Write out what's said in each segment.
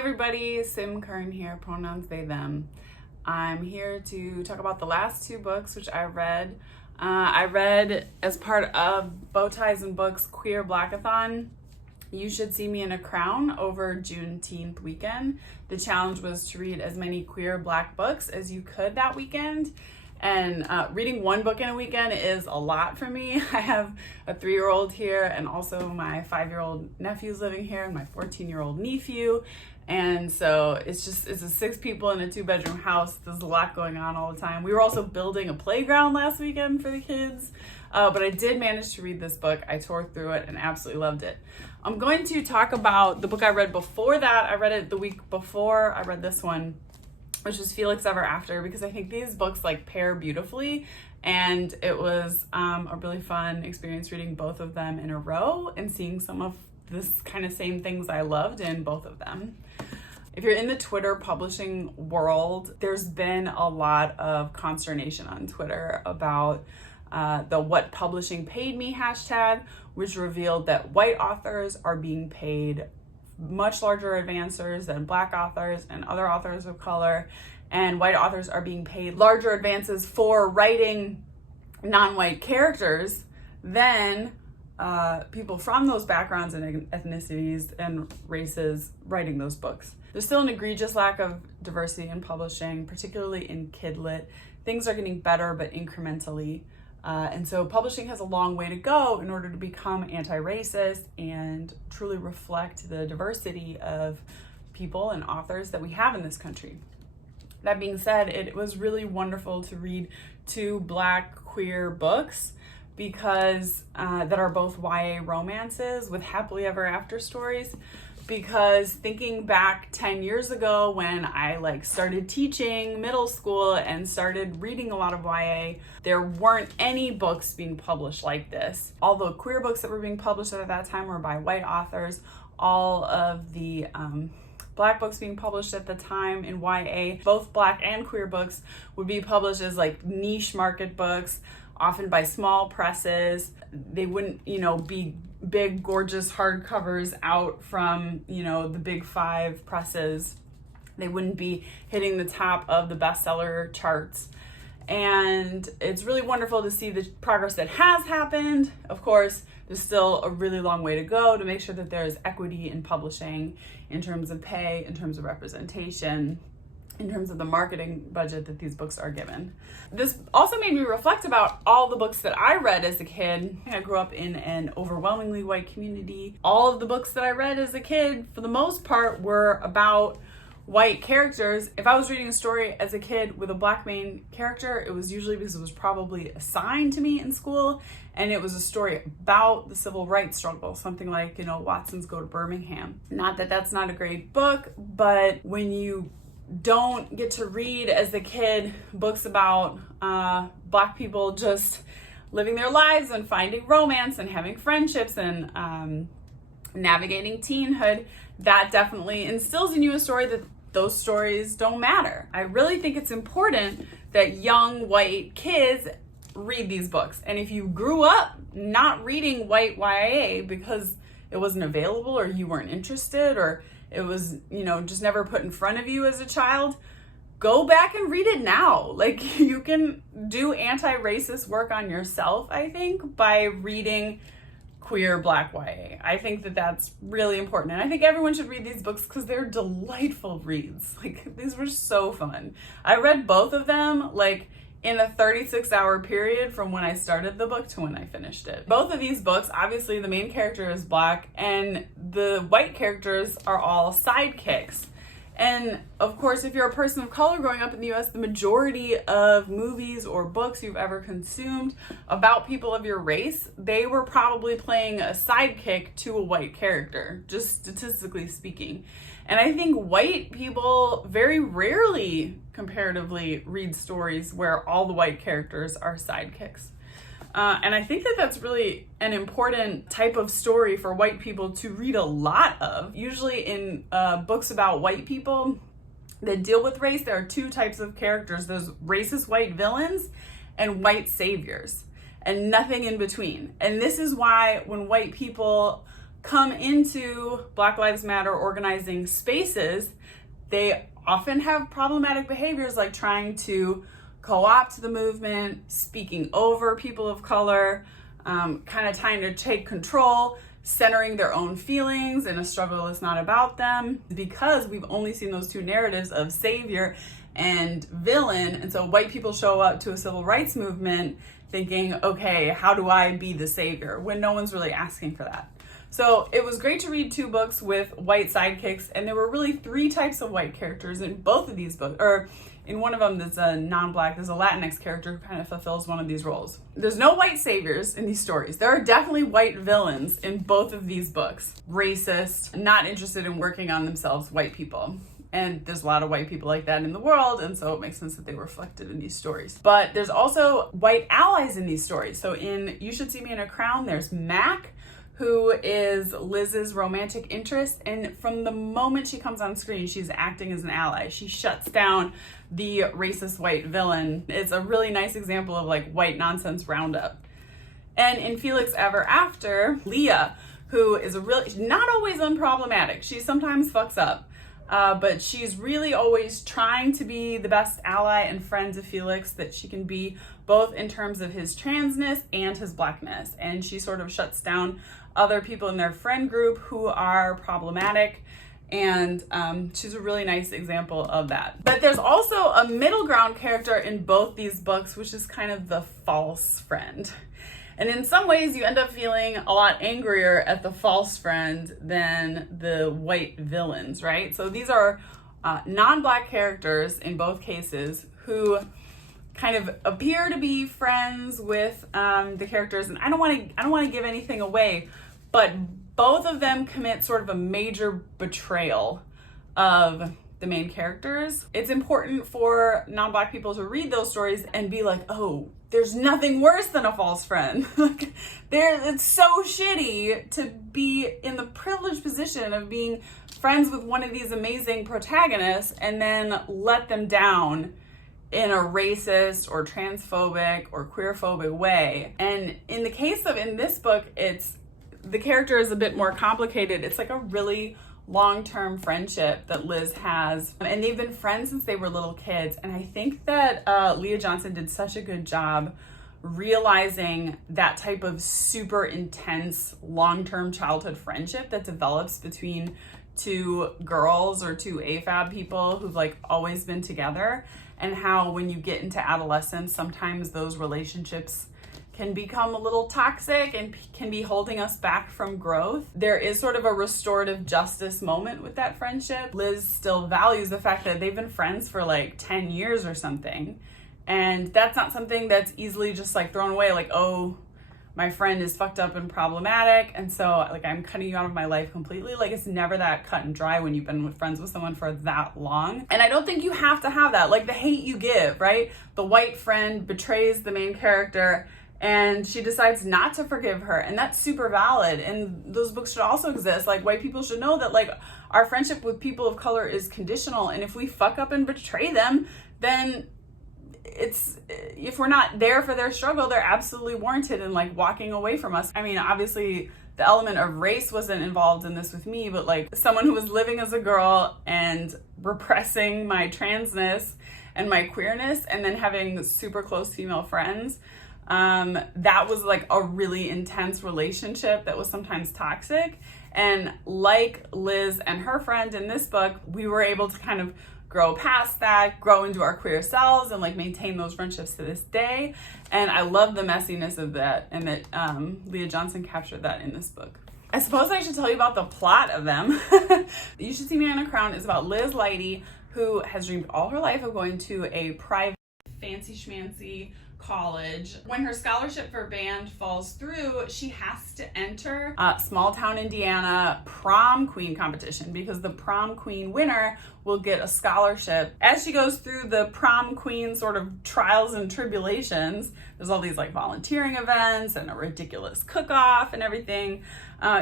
everybody, Sim Kern here, pronouns they, them. I'm here to talk about the last two books which I read. I read as part of Bowties and Books Queer Blackathon. You Should See Me in a Crown over Juneteenth weekend. The challenge was to read as many queer Black books as you could that weekend. And reading one book in a weekend is a lot for me. I have a 3-year-old here, and also my 5-year-old nephew's living here, and my 14-year-old nephew. And so it's a 6 people in a 2-bedroom house. There's a lot going on all the time. We were also building a playground last weekend for the kids. But I did manage to read this book. I tore through it and absolutely loved it. I'm going to talk about the book I read before that. I read it the week before I read this one, which was Felix Ever After, because I think these books pair beautifully, and it was a really fun experience reading both of them in a row and seeing some of this kind of same things I loved in both of them. If you're in the Twitter publishing world, there's been a lot of consternation on Twitter about the What Publishing Paid Me hashtag, which revealed that white authors are being paid much larger advances than Black authors and other authors of color, and white authors are being paid larger advances for writing non-white characters than people from those backgrounds and ethnicities and races writing those books. There's still an egregious lack of diversity in publishing, particularly in kidlit. Things are getting better, but incrementally. And so publishing has a long way to go in order to become anti-racist and truly reflect the diversity of people and authors that we have in this country. That being said, it was really wonderful to read 2 Black queer books because that are both YA romances with happily ever after stories. Because thinking back 10 years ago when I started teaching middle school and started reading a lot of YA, there weren't any books being published like this. All the queer books that were being published at that time were by white authors. All of the Black books being published at the time in YA, both Black and queer books, would be published as niche market books, often by small presses. They wouldn't, be big, gorgeous hardcovers out from, the big 5 presses. They wouldn't be hitting the top of the bestseller charts. And it's really wonderful to see the progress that has happened. Of course, there's still a really long way to go to make sure that there's equity in publishing in terms of pay, in terms of representation, in terms of the marketing budget that these books are given. This also made me reflect about all the books that I read as a kid. I grew up in an overwhelmingly white community. All of the books that I read as a kid, for the most part, were about white characters. If I was reading a story as a kid with a Black main character, it was usually because it was probably assigned to me in school, and it was a story about the civil rights struggle, something like, Watson's Go to Birmingham. Not that that's not a great book, but when you don't get to read as a kid books about Black people just living their lives and finding romance and having friendships and navigating teenhood, that definitely instills in you a story that those stories don't matter. I really think it's important that young white kids read these books. And if you grew up not reading white YA because it wasn't available or you weren't interested or it was, just never put in front of you as a child, go back and read it now. You can do anti-racist work on yourself, I think, by reading queer Black YA. I think that that's really important. And I think everyone should read these books because they're delightful reads. These were so fun. I read both of them, in a 36-hour period from when I started the book to when I finished it. Both of these books, obviously the main character is Black and the white characters are all sidekicks. And of course, if you're a person of color growing up in the US, the majority of movies or books you've ever consumed about people of your race, they were probably playing a sidekick to a white character, just statistically speaking. And I think white people very rarely, comparatively, read stories where all the white characters are sidekicks. And I think that that's really an important type of story for white people to read a lot of. Usually in books about white people that deal with race, there are 2 types of characters. There's racist white villains and white saviors, and nothing in between. And this is why when white people come into Black Lives Matter organizing spaces, they often have problematic behaviors like trying to co-opt the movement, speaking over people of color, kind of trying to take control, centering their own feelings in a struggle that's not about them, because we've only seen those two narratives of savior and villain. And so white people show up to a civil rights movement thinking, okay, how do I be the savior? When no one's really asking for that. So it was great to read two books with white sidekicks, and there were really three types of white characters in both of these books, or in one of them that's a non-Black, there's a Latinx character who kind of fulfills one of these roles. There's no white saviors in these stories. There are definitely white villains in both of these books. Racist, not interested in working on themselves, white people. And there's a lot of white people like that in the world, and so it makes sense that they were reflected in these stories. But there's also white allies in these stories. So in You Should See Me in a Crown, there's Mac, who is Liz's romantic interest, and from the moment she comes on screen, she's acting as an ally. She shuts down the racist white villain. It's a really nice example of like white nonsense roundup. And in Felix Ever After, Leah, who is not always unproblematic. She sometimes fucks up, but she's really always trying to be the best ally and friend to Felix that she can be, both in terms of his transness and his Blackness. And she sort of shuts down other people in their friend group who are problematic, and she's a really nice example of that. But there's also a middle ground character in both these books, which is kind of the false friend. And in some ways you end up feeling a lot angrier at the false friend than the white villains, right? So these are non-Black characters in both cases who kind of appear to be friends with the characters, and I don't want to give anything away, but both of them commit sort of a major betrayal of the main characters. It's important for non-Black people to read those stories and be like, oh, there's nothing worse than a false friend. It's so shitty to be in the privileged position of being friends with one of these amazing protagonists and then let them down in a racist or transphobic or queerphobic way. And in the case of, in this book, the character is a bit more complicated. It's like a really long-term friendship that Liz has, and they've been friends since they were little kids. And I think that Leah Johnson did such a good job realizing that type of super intense long-term childhood friendship that develops between two girls or two AFAB people who've like always been together, and how when you get into adolescence, sometimes those relationships can become a little toxic and can be holding us back from growth. There is sort of a restorative justice moment with that friendship. Liz still values the fact that they've been friends for like 10 years or something. And that's not something that's easily just like thrown away, like, oh, my friend is fucked up and problematic, and so like I'm cutting you out of my life completely. Like, it's never that cut and dry when you've been friends with someone for that long. And I don't think you have to have that. Like the hate you give, right? The white friend betrays the main character and she decides not to forgive her, and that's super valid. And those books should also exist. Like, white people should know that like our friendship with people of color is conditional, and if we fuck up and betray them, then if we're not there for their struggle, they're absolutely warranted in like walking away from us. I mean, obviously the element of race wasn't involved in this with me, but like someone who was living as a girl and repressing my transness and my queerness, and then having super close female friends, that was like a really intense relationship that was sometimes toxic. And like Liz and her friend in this book, we were able to kind of grow past that, grow into our queer selves, and like maintain those friendships to this day. And I love the messiness of that, and that Leah Johnson captured that in this book. I suppose I should tell you about the plot of them. You Should See Me in a Crown is about Liz Leidy, who has dreamed all her life of going to a private fancy schmancy college. When her scholarship for band falls through, she has to enter small town Indiana prom queen competition, because the prom queen winner will get a scholarship. As she goes through the prom queen sort of trials and tribulations, there's all these like volunteering events and a ridiculous cook-off and everything.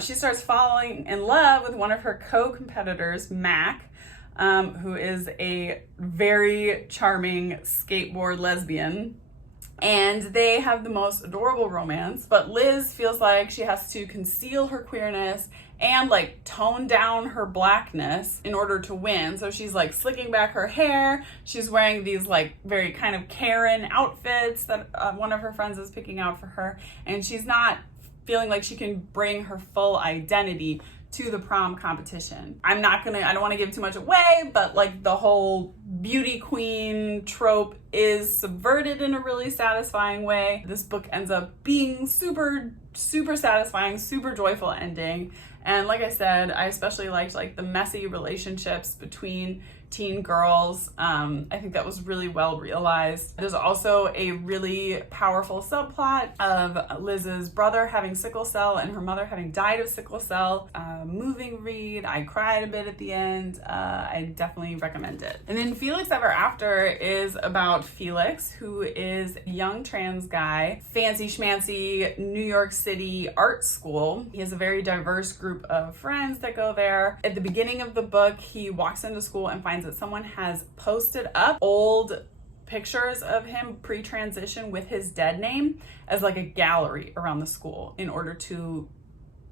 She starts falling in love with one of her co-competitors, Mac, who is a very charming skateboard lesbian. And they have the most adorable romance, but Liz feels like she has to conceal her queerness and like tone down her blackness in order to win. So she's like slicking back her hair. She's wearing these like very kind of Karen outfits that one of her friends is picking out for her. And she's not feeling like she can bring her full identity to the prom competition. I don't want to give too much away, but like the whole beauty queen trope is subverted in a really satisfying way. This book ends up being super, super satisfying, super joyful ending. And like I said, I especially liked like the messy relationships between teen girls. I think that was really well realized. There's also a really powerful subplot of Liz's brother having sickle cell and her mother having died of sickle cell. Moving read. I cried a bit at the end. I definitely recommend it. And then Felix Ever After is about Felix, who is a young trans guy, fancy schmancy New York City art school. He has a very diverse group of friends that go there. At the beginning of the book, he walks into school and finds that someone has posted up old pictures of him pre-transition with his dead name as like a gallery around the school in order to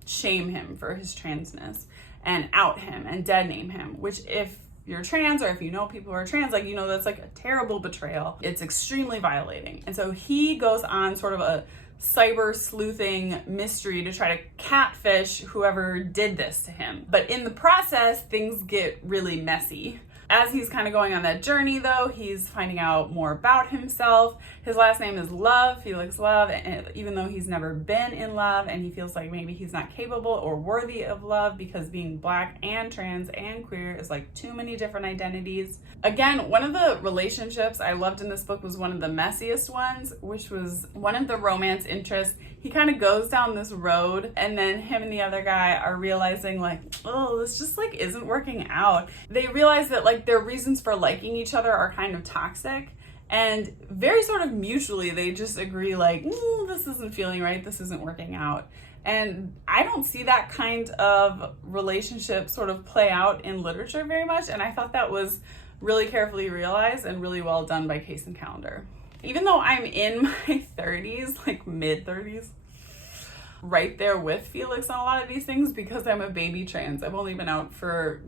shame him for his transness and out him and dead name him, which if you're trans or if you know people who are trans, like, you know, that's like a terrible betrayal. It's extremely violating. And so he goes on sort of a cyber sleuthing mystery to try to catfish whoever did this to him. But in the process, things get really messy. As he's kind of going on that journey, though, he's finding out more about himself. His last name is Love, Felix Love, and even though he's never been in love and he feels like maybe he's not capable or worthy of love because being Black and trans and queer is like too many different identities. Again, one of the relationships I loved in this book was one of the messiest ones, which was one of the romance interests. He kind of goes down this road and then him and the other guy are realizing like, oh, this just like isn't working out. They realize that like their reasons for liking each other are kind of toxic, and very sort of mutually they just agree like, this isn't feeling right, this isn't working out. And I don't see that kind of relationship sort of play out in literature very much, and I thought that was really carefully realized and really well done by Case and Calendar. Even though I'm in my 30s, like mid-30s, right there with Felix on a lot of these things because I'm a baby trans. I've only been out for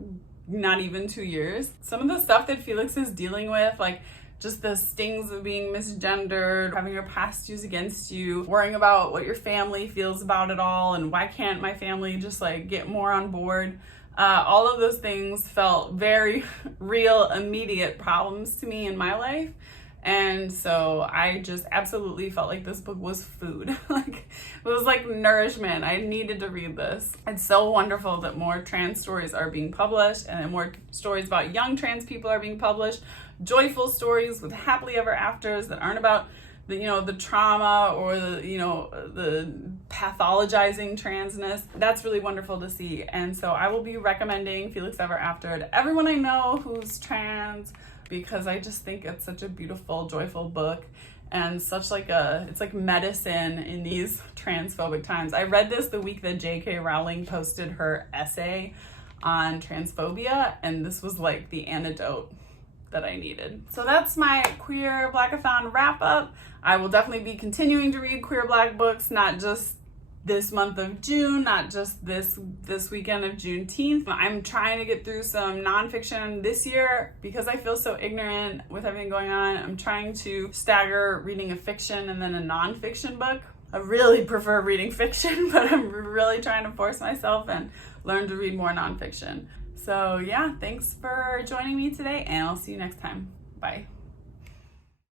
not even 2 years. Some of the stuff that Felix is dealing with, like just the stings of being misgendered, having your past used against you, worrying about what your family feels about it all, and why can't my family just like get more on board? All of those things felt very real, immediate problems to me in my life. And so I just absolutely felt like this book was food. Like, it was like nourishment. I needed to read this. It's so wonderful that more trans stories are being published and that more stories about young trans people are being published. Joyful stories with happily ever afters that aren't about the, you know, the trauma or the, you know, the pathologizing transness. That's really wonderful to see. And so I will be recommending Felix Ever After to everyone I know who's trans, because I just think it's such a beautiful, joyful book and such like it's like medicine in these transphobic times. I read this the week that J.K. Rowling posted her essay on transphobia, and this was like the antidote that I needed. So that's my Queer Blackathon wrap up. I will definitely be continuing to read queer Black books, not just this month of June, not just this weekend of Juneteenth. I'm trying to get through some nonfiction this year because I feel so ignorant with everything going on. I'm trying to stagger reading a fiction and then a nonfiction book. I really prefer reading fiction, but I'm really trying to force myself and learn to read more nonfiction. So yeah, thanks for joining me today, and I'll see you next time. Bye.